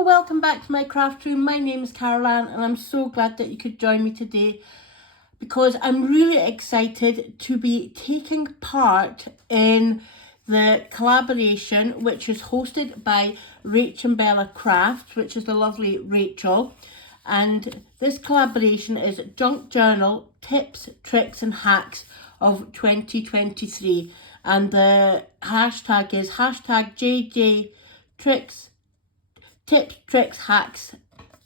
Hello, welcome back to my craft room. My name is Caroline and I'm so glad that you could join me today because I'm really excited to be taking part in the collaboration which is hosted by Rachel and Bella Crafts, which is the lovely Rachel. And this collaboration is Junk Journal Tips, Tricks and Hacks of 2023. And the hashtag is hashtag JJ Tips, Tricks, Hacks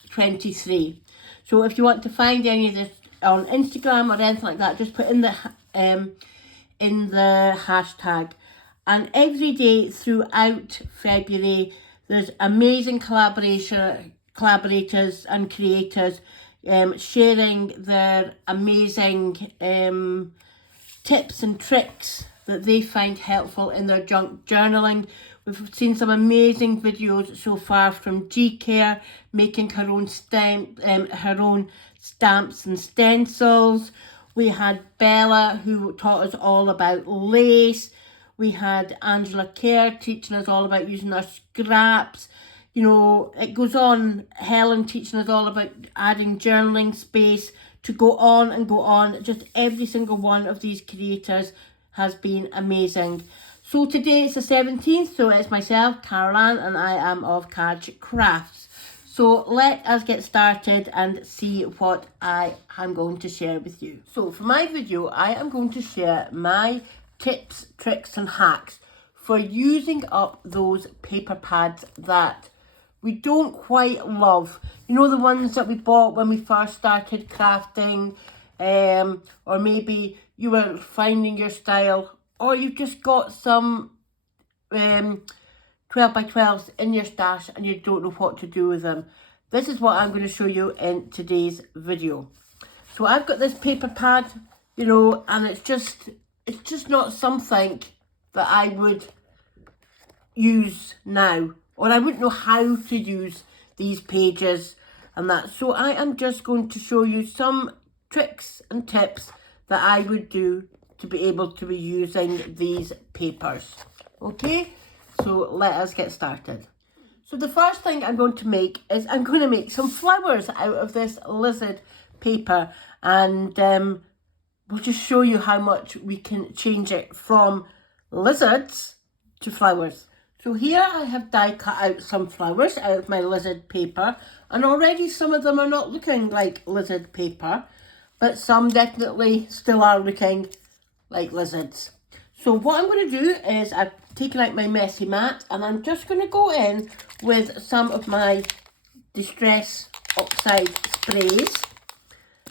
23. So if you want to find any of this on Instagram or anything like that, just put in the hashtag. And every day throughout February, there's amazing collaborators and creators sharing their amazing tips and tricks that they find helpful in their junk journaling. We've seen some amazing videos so far from G-Care making her own stamps and stencils. We had Bella who taught us all about lace. We had Angela Kerr teaching us all about using our scraps. You know, it goes on. Helen teaching us all about adding journaling space, to go on and go on. Just every single one of these creators has been amazing. So today it's the 17th, so it's myself, Caroline, and I am of Kaj Crafts. So let us get started and see what I am going to share with you. So for my video, I am going to share my tips, tricks and hacks for using up those paper pads that we don't quite love. You know, the ones that we bought when we first started crafting, or maybe you were finding your style, or you've just got some 12 by 12s in your stash and you don't know what to do with them. This is what I'm going to show you in today's video. So I've got this paper pad, you know, and it's just not something that I would use now, or I wouldn't know how to use these pages and that. So I am just going to show you some tricks and tips that I would do to be able to be using these papers. Okay, so let us get started. So the first thing I'm going to make is I'm going to make some flowers out of this lizard paper, and we'll just show you how much we can change it from lizards to flowers. So here I have die cut out some flowers out of my lizard paper, and already some of them are not looking like lizard paper, but some definitely still are looking like lizards. So what I'm going to do is I've taken out my messy mat and I'm just going to go in with some of my Distress Oxide sprays,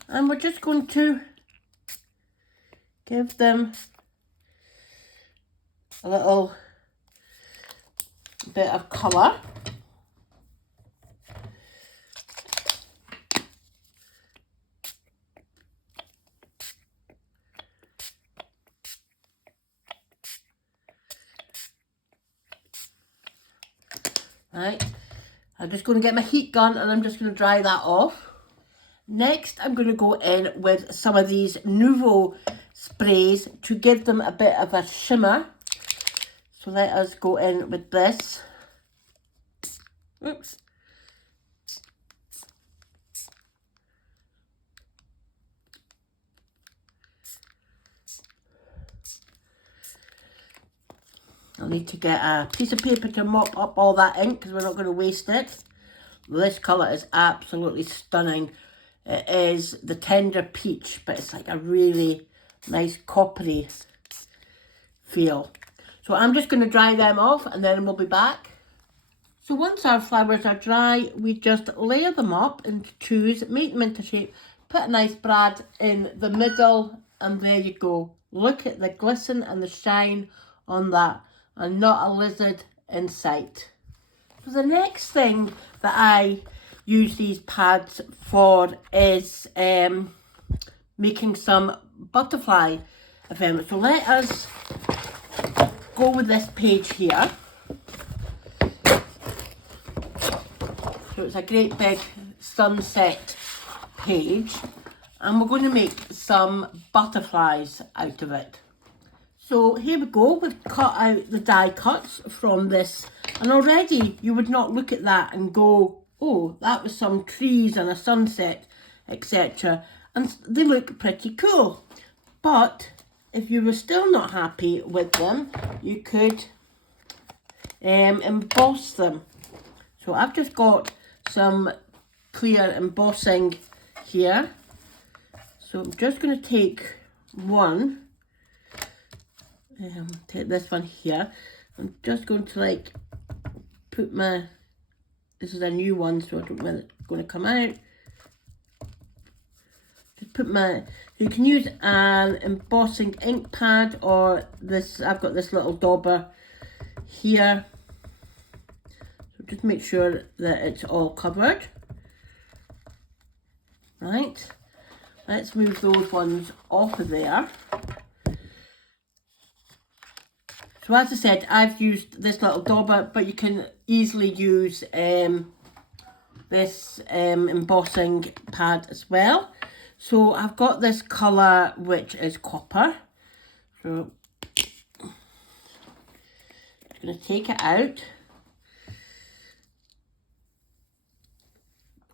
and we're just going to give them a little bit of colour. Right, I'm just going to get my heat gun and I'm just going to dry that off. Next, I'm going to go in with some of these Nouveau sprays to give them a bit of a shimmer. So let us go in with this. Oops. I'll need to get a piece of paper to mop up all that ink because we're not going to waste it. This colour is absolutely stunning. It is the Tender Peach, but it's like a really nice coppery feel. So I'm just going to dry them off and then we'll be back. So once our flowers are dry, we just layer them up into twos, make them into shape, put a nice brad in the middle, and there you go. Look at the glisten and the shine on that, and not a lizard in sight. So the next thing that I use these pads for is making some butterfly events. So let us go with this page here. So it's a great big sunset page, and we're going to make some butterflies out of it. So here we go, we've cut out the die cuts from this And already you would not look at that and go, oh, that was some trees and a sunset, etc. And they look pretty cool. But if you were still not happy with them, you could emboss them. So I've just got some clear embossing here. So I'm just going to take one, take this one here. I'm just going to like put my, this is a new one, so I don't know when it's going to come out. Just put my, you can use an embossing ink pad, or this, I've got this little dauber here. So just make sure that it's all covered. Right, let's move those ones off of there. So as I said, I've used this little dauber, but you can easily use this embossing pad as well. So I've got this colour which is copper. So I'm going to take it out.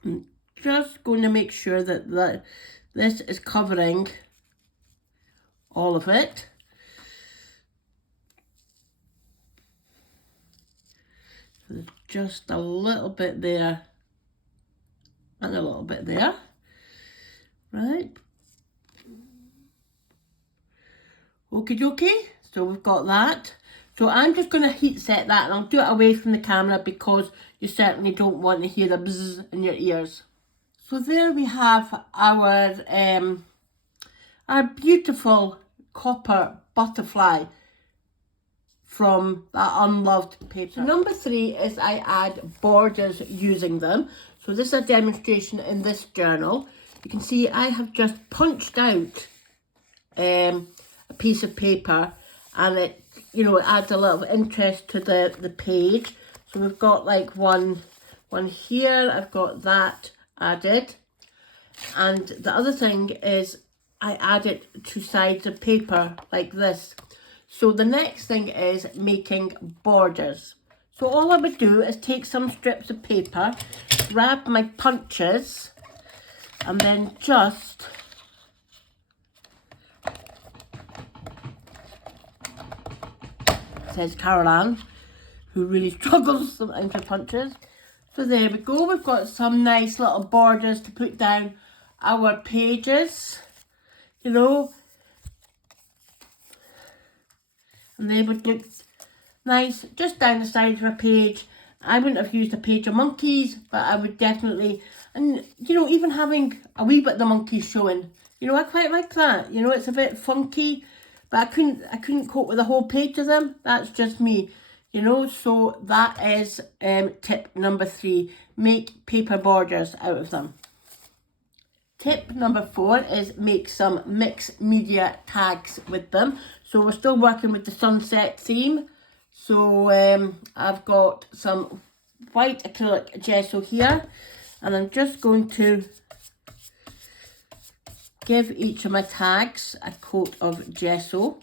I'm just going to make sure that this is covering all of it. There's just a little bit there and a little bit there, right? Okie dokie, so we've got that. So I'm just going to heat set that, and I'll do it away from the camera because you certainly don't want to hear the buzz in your ears. So there we have our beautiful copper butterfly from that unloved paper. So number 3 is I add borders using them. So this is a demonstration in this journal. You can see I have just punched out a piece of paper, and it, you know, it adds a little interest to the page. So we've got like one here, I've got that added. And the other thing is I added 2 sides of paper like this. So the next thing is making borders. So all I would do is take some strips of paper, grab my punches, and then just says Caroline, who really struggles sometimes with punches. So there we go, we've got some nice little borders to put down our pages, you know, and they would look nice just down the side of a page. I wouldn't have used a page of monkeys, but I would definitely, and you know, even having a wee bit of the monkeys showing, you know, I quite like that. You know, it's a bit funky, but I couldn't cope with a whole page of them. That's just me, you know. So that is tip number 3, make paper borders out of them. Tip number 4 is make some mixed media tags with them. So we're still working with the sunset theme. So I've got some white acrylic gesso here, and I'm just going to give each of my tags a coat of gesso.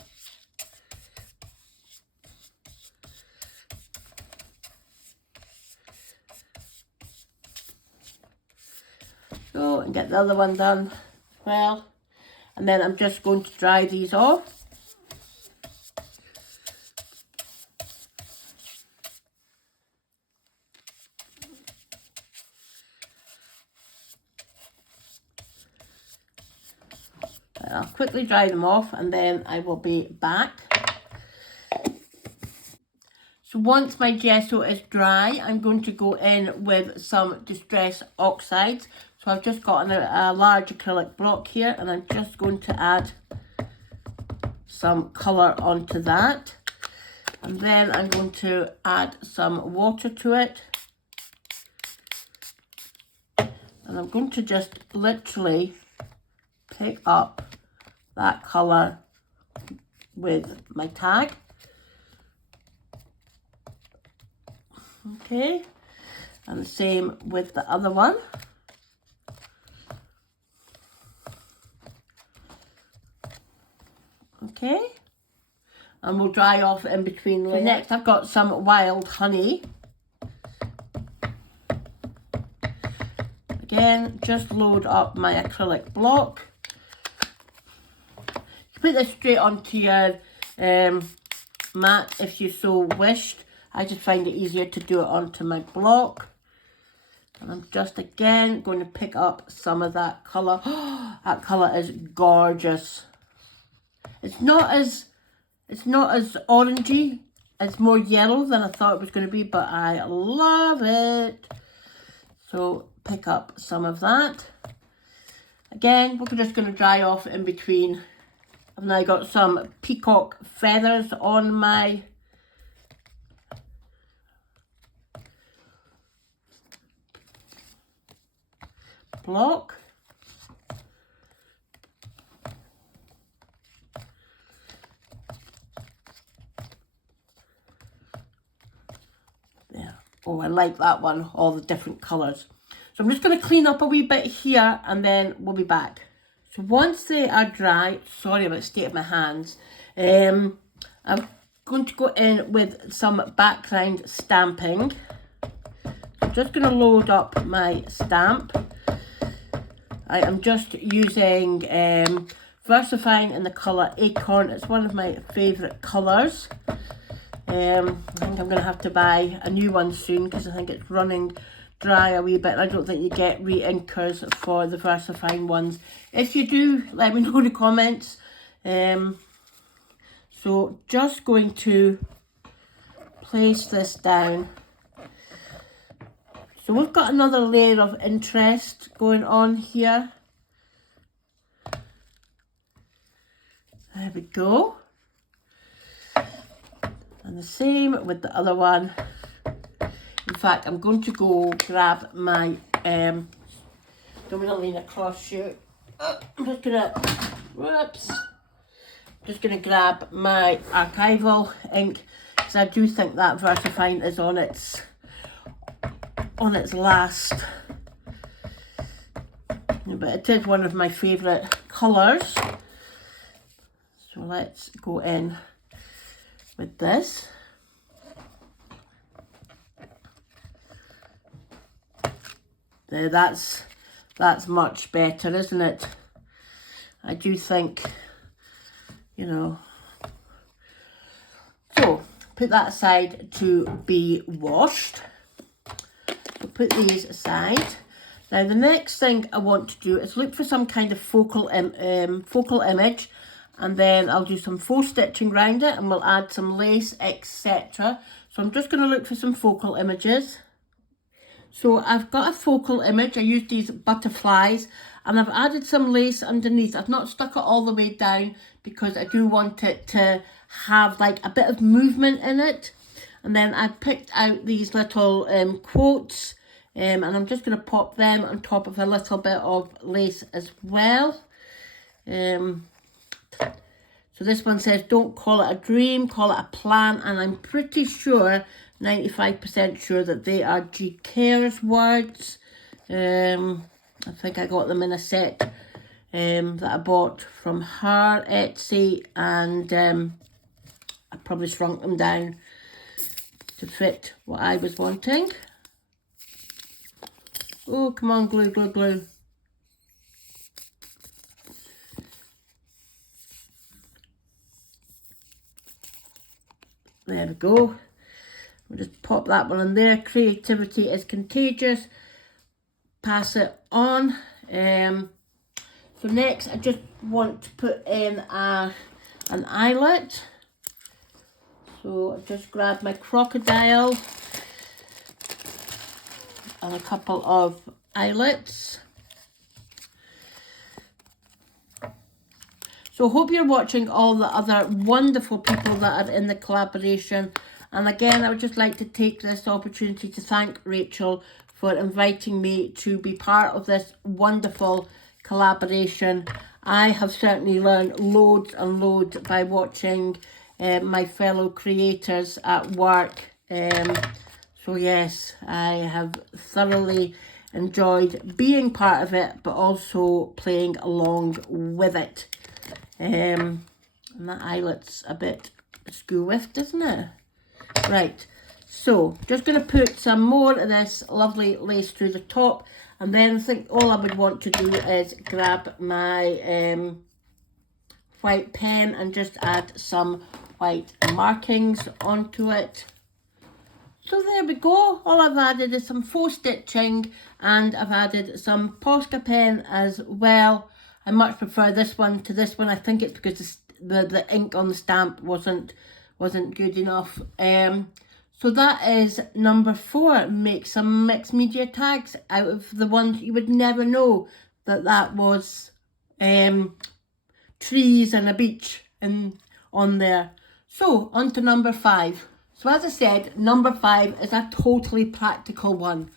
So, and get the other one done as well. And then I'm just going to dry these off. I'll quickly dry them off, and then I will be back. So once my gesso is dry, I'm going to go in with some Distress Oxides. So I've just got a large acrylic block here, and I'm just going to add some colour onto that. And then I'm going to add some water to it. And I'm going to just literally pick up that colour with my tag. Okay, and the same with the other one. Okay, and will dry off in between layers. So next I've got some wild honey. Again, just load up my acrylic block. You put this straight onto your mat if you so wished. I just find it easier to do it onto my block. And I'm just again going to pick up some of that colour. That colour is gorgeous. It's not as orangey. It's more yellow than I thought it was going to be, but I love it. So pick up some of that. Again, we're just going to dry off in between. I've now got some peacock feathers on my block. There. Oh, I like that one, all the different colours. So I'm just going to clean up a wee bit here and then we'll be back. So once they are dry, sorry about the state of my hands, I'm going to go in with some background stamping. I'm just going to load up my stamp. I am just using VersaFine in the colour Acorn. It's one of my favourite colours. I think I'm going to have to buy a new one soon because I think it's running dry a wee bit. I don't think you get re-inkers for the VersaFine ones. If you do, let me know in the comments. So just going to place this down. So we've got another layer of interest going on here. There we go. And the same with the other one. In fact, I'm going to go grab my, don't want to lean across you. I'm just gonna, whoops. Just gonna grab my archival ink because I do think that VersaFine is on its last. But it is one of my favourite colours. So let's go in with this. There, that's much better, isn't it? I do think, you know. So put that aside to be washed. So put these aside. Now the next thing I want to do is look for some kind of focal image, and then I'll do some faux stitching around it and we'll add some lace, etc. So I'm just going to look for some focal images. So I've got a focal image. I used these butterflies and I've added some lace underneath. I've not stuck it all the way down because I do want it to have like a bit of movement in it. And then I picked out these little quotes and I'm just going to pop them on top of a little bit of lace as well. So this one says, don't call it a dream, call it a plan. And I'm pretty sure, 95% sure that they are G. Kerr's words. I think I got them in a set that I bought from her Etsy, and I probably shrunk them down to fit what I was wanting. Oh, come on, glue, glue, glue. There we go. We'll just pop that one in there. Creativity is contagious. Pass it on. So next I just want to put in an eyelet. So I just grab my crocodile and a couple of eyelets. So hope you're watching all the other wonderful people that are in the collaboration. And again, I would just like to take this opportunity to thank Rachel for inviting me to be part of this wonderful collaboration. I have certainly learned loads and loads by watching my fellow creators at work. So yes, I have thoroughly enjoyed being part of it, but also playing along with it. And that eyelet's a bit school with, doesn't it? Right, so just going to put some more of this lovely lace through the top, and then I think all I would want to do is grab my white pen and just add some white markings onto it. So there we go. All I've added is some faux stitching, and I've added some Posca pen as well. I much prefer this one to this one. I think it's because the ink on the stamp wasn't good enough. So that is number 4. Make some mixed media tags out of the ones you would never know that was trees and a beach on there. So on to number 5. So as I said, number 5 is a totally practical one.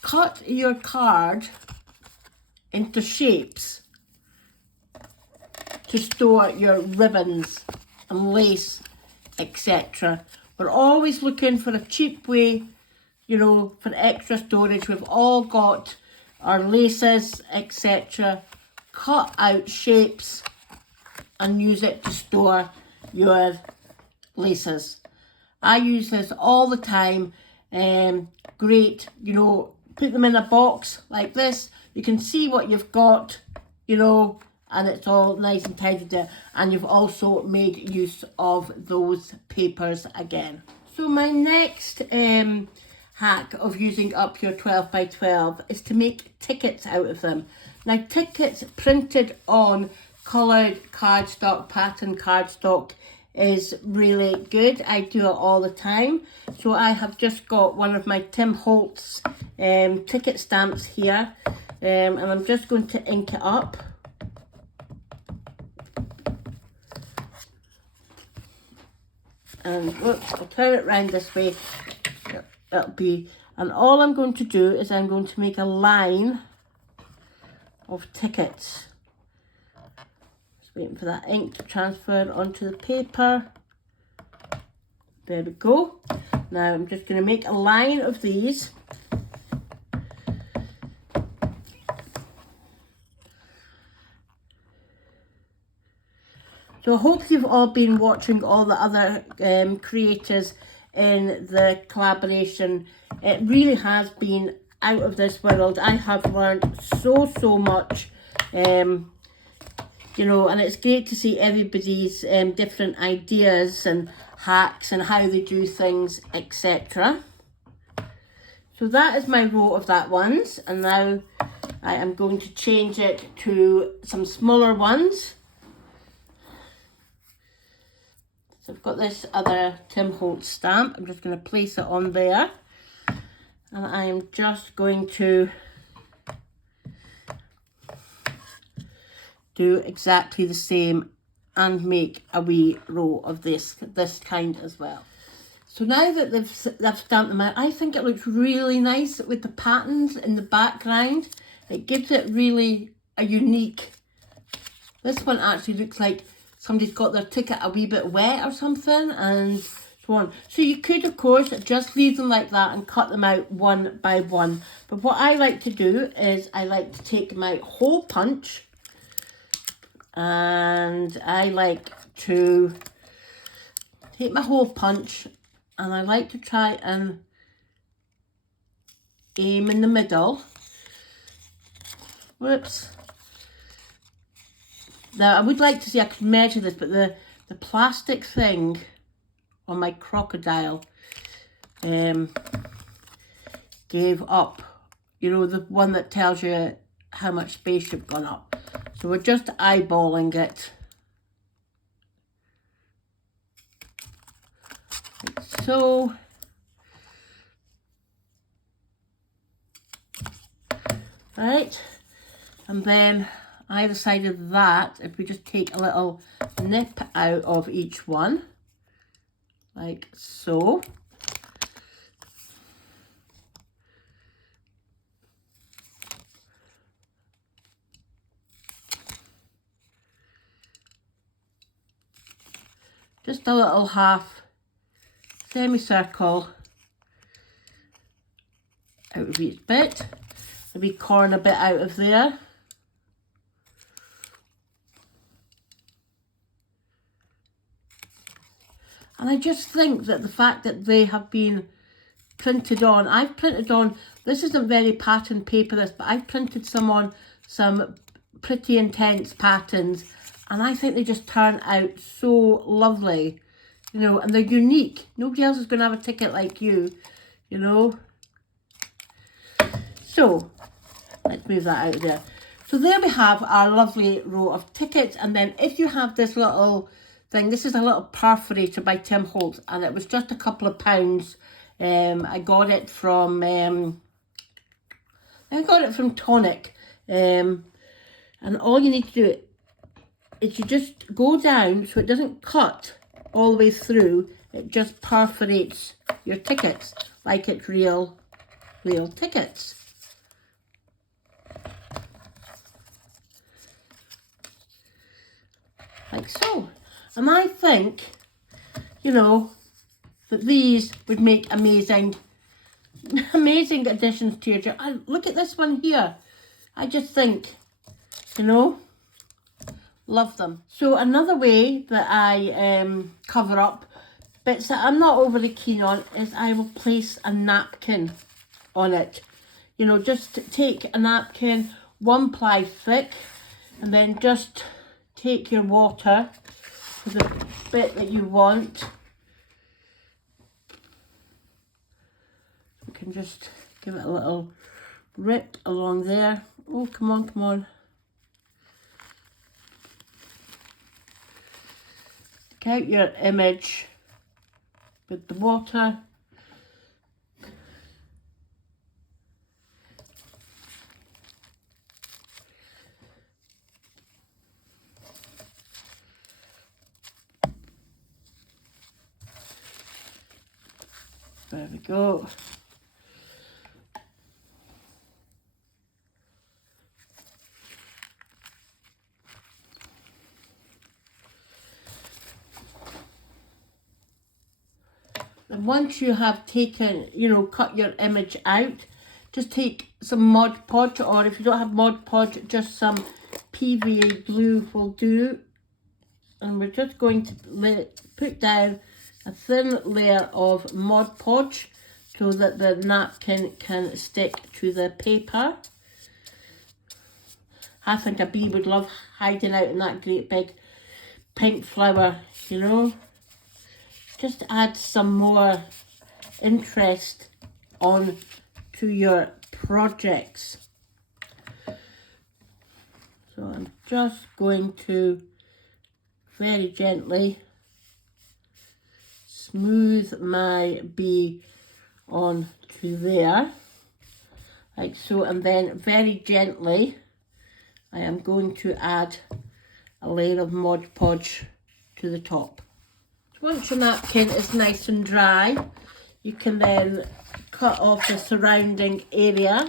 Cut your card into shapes to store your ribbons and lace, etc. We're always looking for a cheap way, you know, for extra storage. We've all got our laces, etc. Cut out shapes and use it to store your laces. I use this all the time. Great, you know, put them in a box like this. You can see what you've got, you know, and it's all nice and tidy there. And you've also made use of those papers again. So my next hack of using up your 12 by 12 is to make tickets out of them. Now, tickets printed on coloured cardstock, pattern cardstock, is really good. I do it all the time. So I have just got one of my Tim Holtz ticket stamps here, and I'm just going to ink it up. And whoops, I'll turn it round this way. It'll be, and all I'm going to do is I'm going to make a line of tickets. Waiting for that ink to transfer onto the paper. There we go. Now I'm just going to make a line of these. So I hope you've all been watching all the other creators in the collaboration. It really has been out of this world. I have learned so much. You know, and it's great to see everybody's different ideas and hacks and how they do things, etc. So that is my row of that ones, and now I am going to change it to some smaller ones. So I've got this other Tim Holtz stamp. I'm just going to place it on there, and I am just going to do exactly the same and make a wee row of this kind as well. So now that they've stamped them out, I think it looks really nice with the patterns in the background. It gives it really a unique. This one actually looks like somebody's got their ticket a wee bit wet or something, and so on. So you could, of course, just leave them like that and cut them out one by one. But what I like to do is I like to take my hole punch, and I like to take my hole punch, and I like to try and aim in the middle. Whoops. Now I would like to see, I could measure this, but the plastic thing on my crocodile gave up. You know, the one that tells you how much space you've gone up. So we're just eyeballing it. Like so. Right. And then either side of that, if we just take a little nip out of each one, like so. Just a little half semicircle out of each bit. A wee corner bit out of there. And I just think that the fact that they have been printed on, I've printed on, this isn't very pattern paper this, but I've printed some on some pretty intense patterns, and I think they just turn out so lovely, you know, and they're unique. Nobody else is going to have a ticket like you, you know. So let's move that out of there. So there we have our lovely row of tickets, and then if you have this little thing, this is a little perforator by Tim Holtz, and it was just a couple of pounds. I got it from Tonic, and all you need to do is you just go down so it doesn't cut all the way through. It just perforates your tickets like it's real tickets. Like so. And I think, you know, that these would make amazing additions to your journal. And look at this one here. I just think, you know, love them. So another way that I cover up bits that I'm not overly keen on is I will place a napkin on it. You know, just take a napkin 1 ply thick, and then just take your water for the bit that you want. You can just give it a little rip along there. Oh, come on, come on. Take out your image with the water. There we go. And once you have taken, you know, cut your image out, just take some Mod Podge, or if you don't have Mod Podge, just some PVA glue will do. And we're just going to put down a thin layer of Mod Podge so that the napkin can stick to the paper. I think a bee would love hiding out in that great big pink flower, you know. Just add some more interest on to your projects. So I'm just going to very gently smooth my bee on to there, like so, and then very gently I am going to add a layer of Mod Podge to the top. Once your napkin is nice and dry, you can then cut off the surrounding area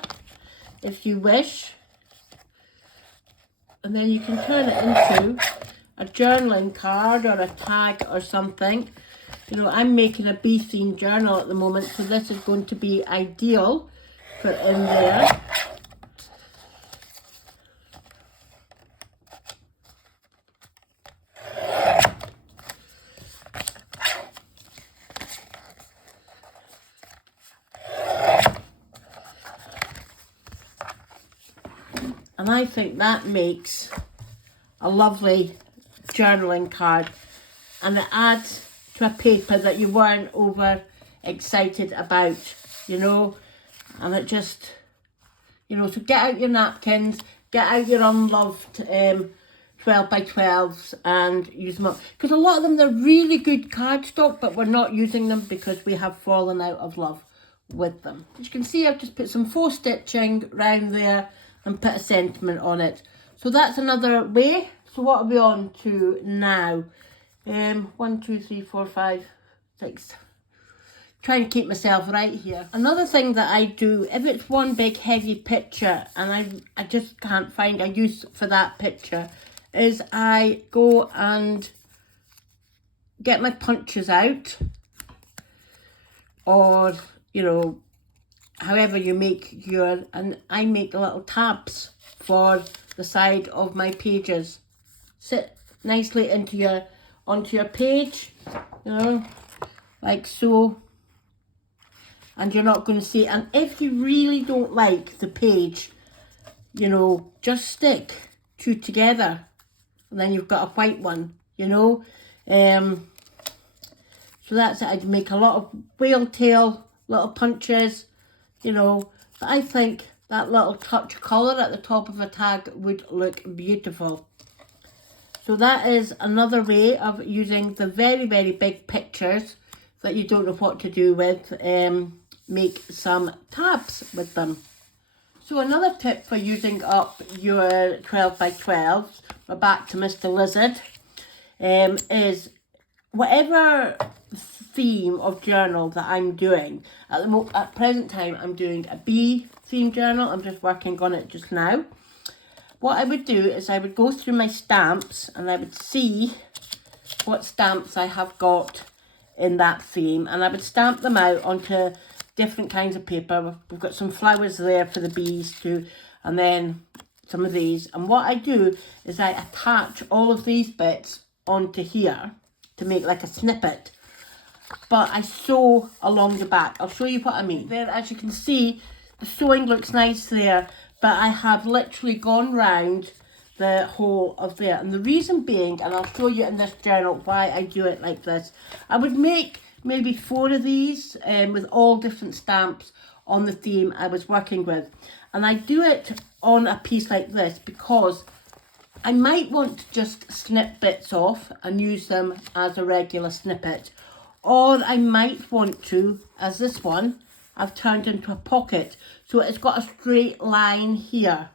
if you wish, and then you can turn it into a journaling card or a tag or something. You know, I'm making a bee themed journal at the moment, so this is going to be ideal for in there. And I think that makes a lovely journaling card, and it adds to a paper that you weren't over excited about, you know. And it just, you know, so get out your napkins, get out your unloved 12 by 12s and use them up, because a lot of them, they're really good cardstock, but we're not using them because we have fallen out of love with them. As you can see, I've just put some faux stitching around there and put a sentiment on it. So that's another way. So what are we on to now? 1, 2, 3, 4, 5, 6. Trying to keep myself right here. Another thing that I do, if it's one big heavy picture and I just can't find a use for that picture, is I go and get my punches out, or, you know, however you make your, and I make little tabs for the side of my pages. Sit nicely into your, onto your page, you know, like so. And you're not going to see it. And if you really don't like the page, you know, just stick two together. And then you've got a white one, you know. So that's it. I'd make a lot of whale tail, little punches, you know. But I think that little touch of colour at the top of a tag would look beautiful. So that is another way of using the very, very big pictures that you don't know what to do with. Make some tabs with them. So another tip for using up your 12 by 12s, we're back to Mr. Lizard, is whatever theme of journal that I'm doing. At present time, I'm doing a bee theme journal. I'm just working on it just now. What I would do is I would go through my stamps and I would see what stamps I have got in that theme, and I would stamp them out onto different kinds of paper. We've got some flowers there for the bees too, and then some of these. And what I do is I attach all of these bits onto here to make like a snippet, but I sew along the back. I'll show you what I mean. There, as you can see, the sewing looks nice there, but I have literally gone round the whole of there. And the reason being, and I'll show you in this journal why I do it like this, I would make maybe 4 of these with all different stamps on the theme I was working with. And I do it on a piece like this because I might want to just snip bits off and use them as a regular snippet. Or I might want to, as this one, I've turned into a pocket. So it's got a straight line here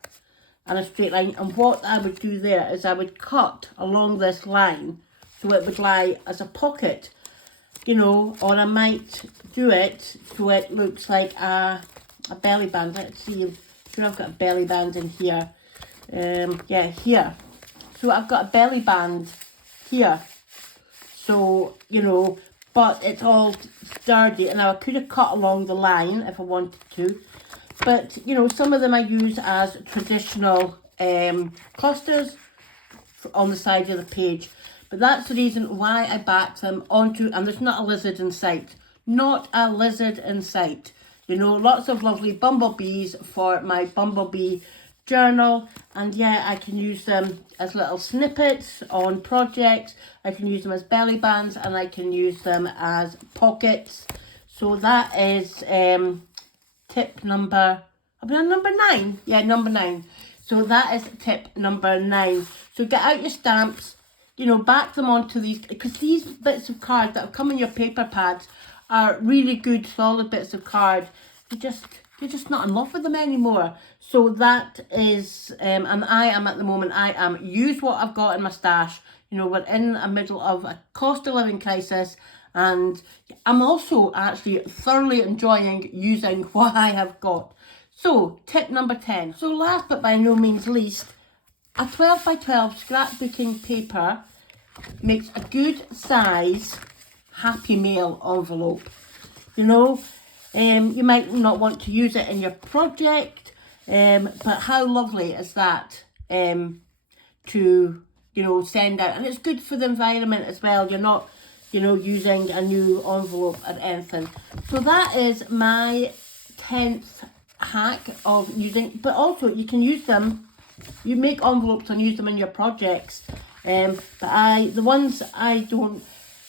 and a straight line. And what I would do there is I would cut along this line so it would lie as a pocket, you know, or I might do it so it looks like a belly band. Let's see, I'm sure I've got a belly band in here. Yeah, here. So I've got a belly band here. So, you know, but it's all sturdy. And now I could have cut along the line if I wanted to. But, you know, some of them I use as traditional clusters on the side of the page. But that's the reason why I back them onto, and there's not a lizard in sight. Not a lizard in sight. You know, lots of lovely bumblebees for my bumblebee journal. And yeah, I can use them as little snippets on projects. I can use them as belly bands, and I can use them as pockets. So that is tip number, I've been on number 9. Yeah, number 9. So that is tip number 9. So get out your stamps, you know, back them onto these, because these bits of card that have come in your paper pads are really good, solid bits of card. You're just not in love with them anymore. So that is, and I am at the moment, use what I've got in my stash. You know, we're in the middle of a cost of living crisis, and I'm also actually thoroughly enjoying using what I have got. So, tip number 10. So last but by no means least, a 12 by 12 scrapbooking paper makes a good size Happy Mail envelope. You know, you might not want to use it in your project, but how lovely is that to, you know, send out. And it's good for the environment as well. You're not, you know, using a new envelope or anything. So that is my 10th hack of using, but also you can use them, you make envelopes and use them in your projects. But the ones I don't,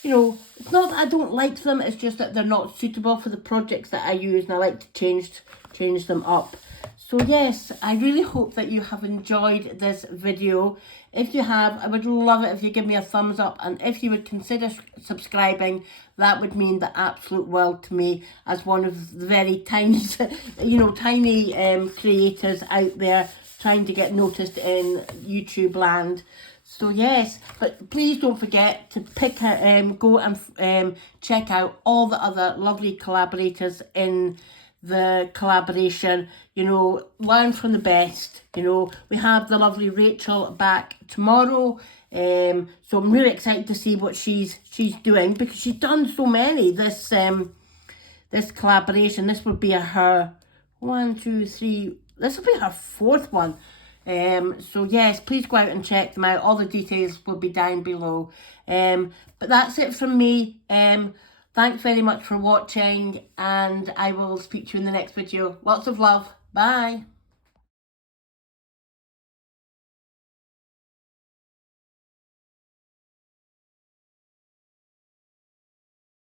you know, it's not that I don't like them, it's just that they're not suitable for the projects that I use, and I like to change them up. So yes, I really hope that you have enjoyed this video. If you have, I would love it if you give me a thumbs up, and if you would consider subscribing, that would mean the absolute world to me as one of the very tiny, you know, tiny creators out there trying to get noticed in YouTube land. So yes, but please don't forget to go and check out all the other lovely collaborators in the collaboration. You know, learn from the best. You know, we have the lovely Rachel back tomorrow. So I'm really excited to see what she's doing, because she's done so many. This collaboration, this will be her 1, 2, 3. This will be her 4th one. So yes, please go out and check them out. All the details will be down below. But that's it from me. Thanks very much for watching, and I will speak to you in the next video. Lots of love. Bye.